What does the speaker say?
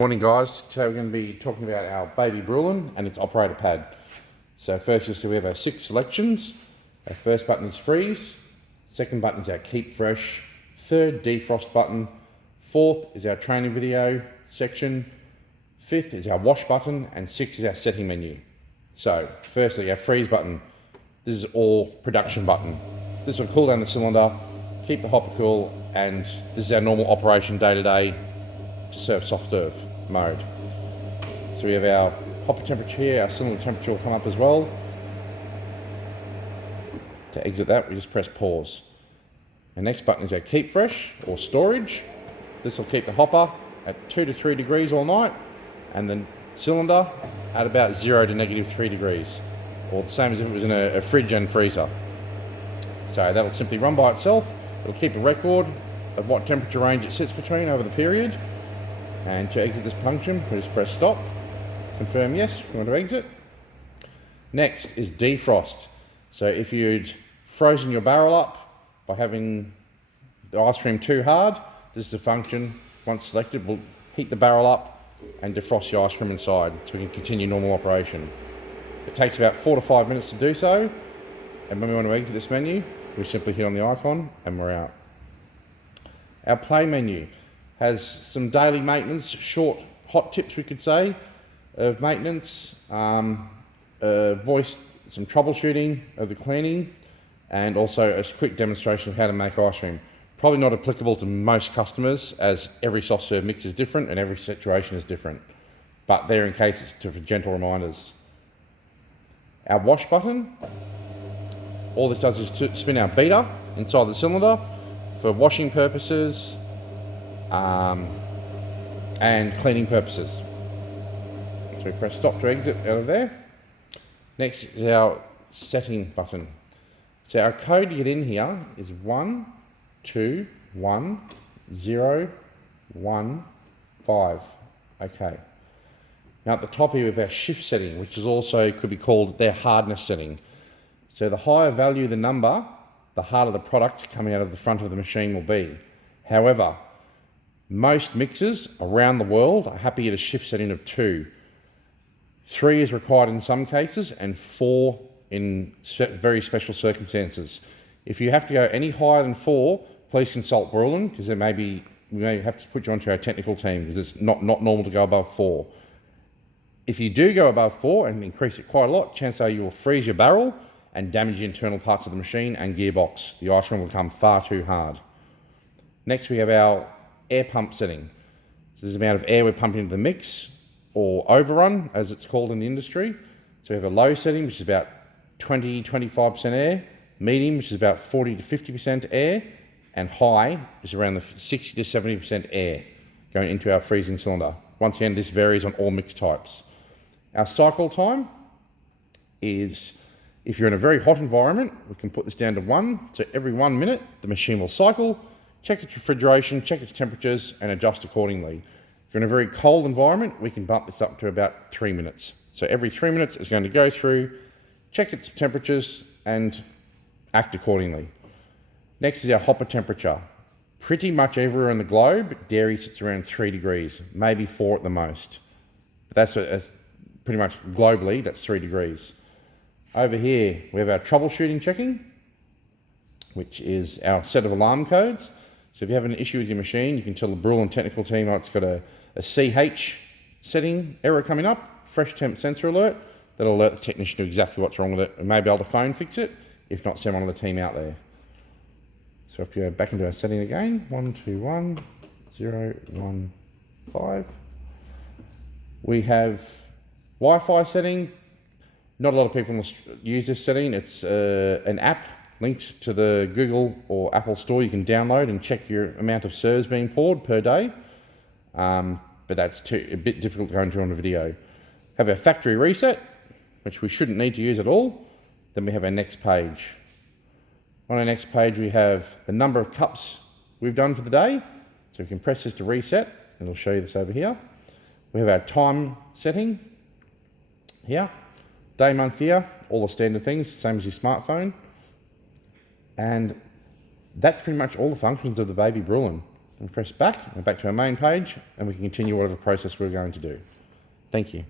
Morning guys, today we're going to be talking about our baby Brullen and its operator pad. So first you'll see we have our 6 selections. Our first button is freeze, second button is our keep fresh, third defrost button, fourth is our training video section, fifth is our wash button, and sixth is our setting menu. So firstly our freeze button, this is all production button. This will cool down the cylinder, keep the hopper cool, and this is our normal operation day to day to serve soft serve mode. So we have our hopper temperature here, our cylinder temperature will come up as well. To exit that, we just press pause. The next button is our keep fresh or storage. This will keep the hopper at 2 to 3 degrees all night, and the cylinder at about 0 to -3 degrees, or the same as if it was in a fridge and freezer. So that'll simply run by itself. It'll keep a record of what temperature range it sits between over the period. And to exit this function, we just press stop, confirm yes, we want to exit. Next is defrost. So if you'd frozen your barrel up by having the ice cream too hard, this is the function, once selected, will heat the barrel up and defrost the ice cream inside, so we can continue normal operation. It takes about 4 to 5 minutes to do so, and when we want to exit this menu, we simply hit on the icon and we're out. Our play menu has some daily maintenance, short hot tips we could say, of maintenance, voice some troubleshooting of the cleaning, and also a quick demonstration of how to make ice cream. Probably not applicable to most customers, as every soft serve mix is different and every situation is different, but there in case it's for gentle reminders. Our wash button, all this does is to spin our beater inside the cylinder for washing purposes, and cleaning purposes. So we press stop to exit out of there. Next is our setting button. So our code to get in here is 121015. Okay. Now at the top here we have our shift setting, which is also could be called their hardness setting. So the higher value the number, the harder the product coming out of the front of the machine will be. However, most mixers around the world are happy at a shift setting of 2. 3 is required in some cases, and 4 in very special circumstances. If you have to go any higher than 4, please consult Brullen, because we may have to put you onto our technical team, because it's not normal to go above 4. If you do go above 4 and increase it quite a lot, chances are you will freeze your barrel and damage the internal parts of the machine and gearbox. The ice cream will become far too hard. Next we have our air pump setting. So this is the amount of air we're pumping into the mix, or overrun as it's called in the industry. So we have a low setting, which is about 20-25% air, medium, which is about 40 to 50% air, and high is around the 60 to 70% air going into our freezing cylinder. Once again, this varies on all mix types. Our cycle time is, if you're in a very hot environment, we can put this down to 1. So every 1 minute, the machine will cycle, check its refrigeration, check its temperatures, and adjust accordingly. If you're in a very cold environment, we can bump this up to about 3 minutes. So every 3 minutes it's going to go through, check its temperatures, and act accordingly. Next is our hopper temperature. Pretty much everywhere in the globe, dairy sits around 3 degrees, maybe 4 at the most. But that's pretty much globally, that's 3 degrees. Over here, we have our troubleshooting checking, which is our set of alarm codes. So if you have an issue with your machine, you can tell the Brullen technical team, oh, it's got a CH setting error coming up, fresh temp sensor alert. That'll alert the technician to exactly what's wrong with it, and maybe able to phone fix it, if not send one of the team out there. So if you go back into our setting again, 121015. We have Wi-Fi setting. Not a lot of people use this setting. It's an app linked to the Google or Apple store. You can download and check your amount of serves being poured per day. But that's a bit difficult to go into on a video. Have our factory reset, which we shouldn't need to use at all. Then we have our next page. On our next page, we have the number of cups we've done for the day. So we can press this to reset, and it'll show you this over here. We have our time setting here. Day, month, year, all the standard things, same as your smartphone. And that's pretty much all the functions of the baby Brullen. and press back, and back to our main page, and we can continue whatever process we're going to do. Thank you.